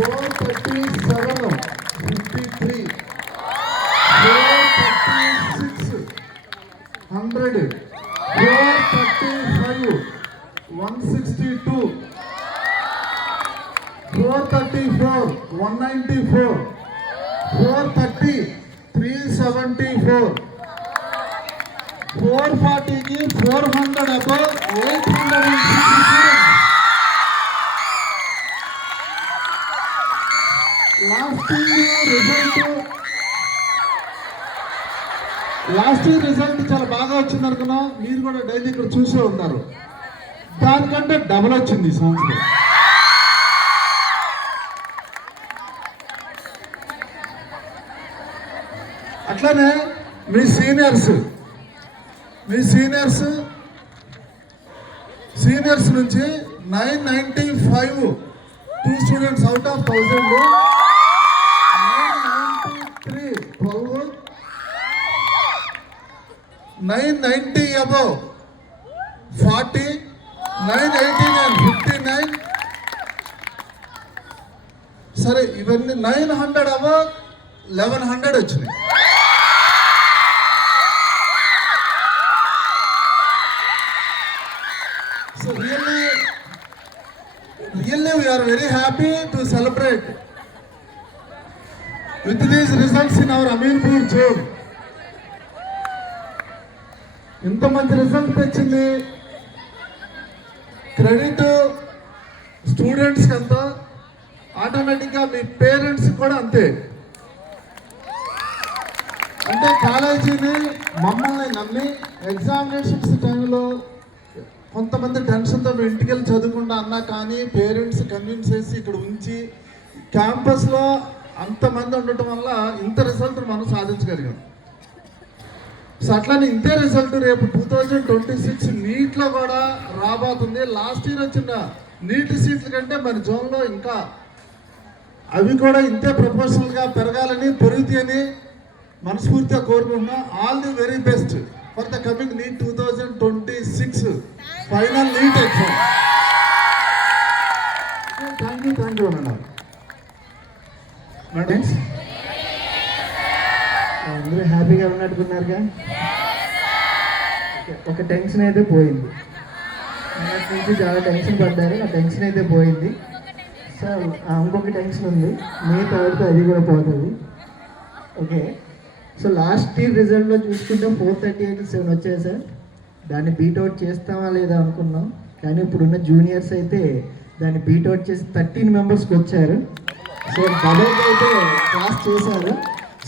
437, 53, 436, 100, 435, 162, 434, 194, 430, 374, 440 ki 400 above 860. Last result చాలా బాగా వచ్చింది అనుకున్నాం. మీరు కూడా డైలీ ఇక్కడ చూసే ఉంటారు. దానికంటే డబుల్ వచ్చింది ఈ సంవత్సరం. అట్లానే మీ సీనియర్స్ నుంచి 995 2 స్టూడెంట్స్ అవుట్ ఆఫ్ 1000, 993 12, 990 above 40, 989 59. సరే, ఇవన్నీ 900 above 1100 వచ్చినాయి. So really we are very happy to celebrate with these results in our Amirpur zone. ఇంత మంచి రిజల్ట్ తెచ్చింది. క్రెడిట్ స్టూడెంట్స్కి అంతా, ఆటోమేటిక్గా మీ పేరెంట్స్ కూడా అంతే. అంటే కాలేజీని మమ్మల్ని నమ్మి ఎగ్జామినేషన్స్ టైంలో కొంతమంది టెన్షన్తో ఇంటికి వెళ్ళి చదువుకుంటా అన్నా కానీ పేరెంట్స్ కన్విన్స్ చేసి ఇక్కడ ఉంచి క్యాంపస్లో అంతమంది ఉండటం వల్ల ఇంత రిజల్ట్ మనం సాధించగలిగాం. సో అట్లానే ఇంతే రిజల్ట్ రేపు 2026 నీట్లో కూడా రాబోతుంది. లాస్ట్ ఇయర్ వచ్చిన నీట్ సీట్ల కంటే మన జోన్లో ఇంకా అవి కూడా ఇంతే ప్రపోర్షనల్గా పెరుగుతాయని మనస్ఫూర్తిగా కోరుకుంటున్నాం. All the very best for the coming NEET 2026 final NEET exam. Thank you అన్నారు మేడం. అందరూ హ్యాపీగా ఉన్నట్టుకున్నారుగా. ఒక టెన్షన్ అయితే పోయింది. మొన్నటి నుంచి చాలా టెన్షన్ పడ్డారు. ఆ టెన్షన్ అయితే పోయింది. సో ఇంకొక టెన్షన్ ఉంది, మిగతా ఆడితే అది కూడా పోతుంది. ఓకే, సో లాస్ట్ ఇయర్ రిజల్ట్లో చూసుకుంటే 438-7 వచ్చాయి సార్. దాన్ని బీట్అవుట్ చేస్తామా లేదా అనుకున్నాం, కానీ ఇప్పుడున్న జూనియర్స్ అయితే దాన్ని బీట్అవుట్ చేసి 13 మెంబర్స్కి వచ్చారు. సో డబల్గా అయితే క్లాస్ చేశారు.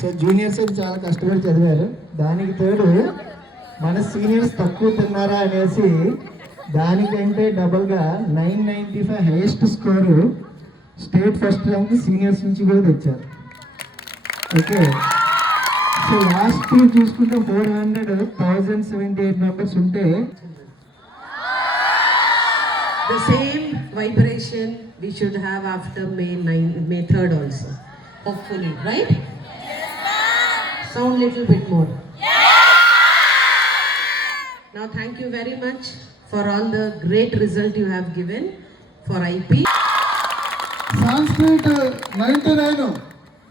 సో జూనియర్స్ అయితే చాలా కష్టపడి చదివారు. దానికి తోడు మన సీనియర్స్ తక్కువ తిన్నారా అనేసి దానికంటే డబల్గా 995 highest score state first rank seniors నుంచి కూడా తెచ్చారు. ఓకే, సో లాస్ట్ ఇయర్ చూసుకుంటే 400,178 మెంబర్స్ ఉంటే the same vibration we should have after May 3rd also, hopefully, right? Sound little bit more. Now thank you very much for all the great result you have given for IP. Sanskrit 99,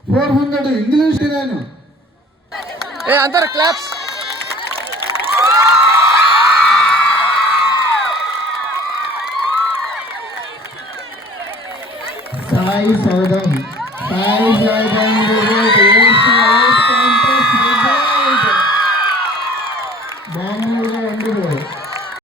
400, English 9. Hey, Antar claps. Sai Saudam, Sai Saudam.